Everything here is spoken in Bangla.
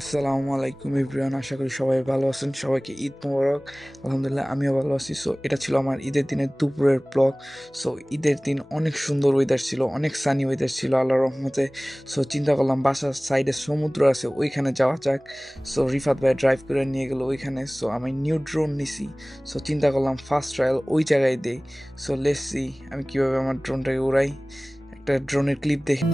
আসসালামু আলাইকুম এভরিওয়ান, আশা করি সবাই ভালো আছেন। সবাইকে ঈদ মোবারক। আলহামদুলিল্লাহ আমিও ভালো আছি। সো এটা ছিল আমার ঈদের দিনের দুপুরের ব্লগ। সো ঈদের দিন অনেক সুন্দর ওয়েদার ছিল, অনেক সানি ওয়েদার ছিল আল্লাহর রহমতে। সো চিন্তা করলাম বাসার সাইডে সমুদ্র আছে, ওইখানে যাওয়া যাক। সো রিফাত ভাই ড্রাইভ করে নিয়ে গেলো ওইখানে। সো আমি নিউ ড্রোন নিছি। সো চিন্তা করলাম ফার্স্ট ট্রায়াল ওই জায়গায় দেই। সো লেটস সি আমি কীভাবে আমার ড্রোনটাকে উড়াই। একটা ড্রোনের ক্লিপ দেখি।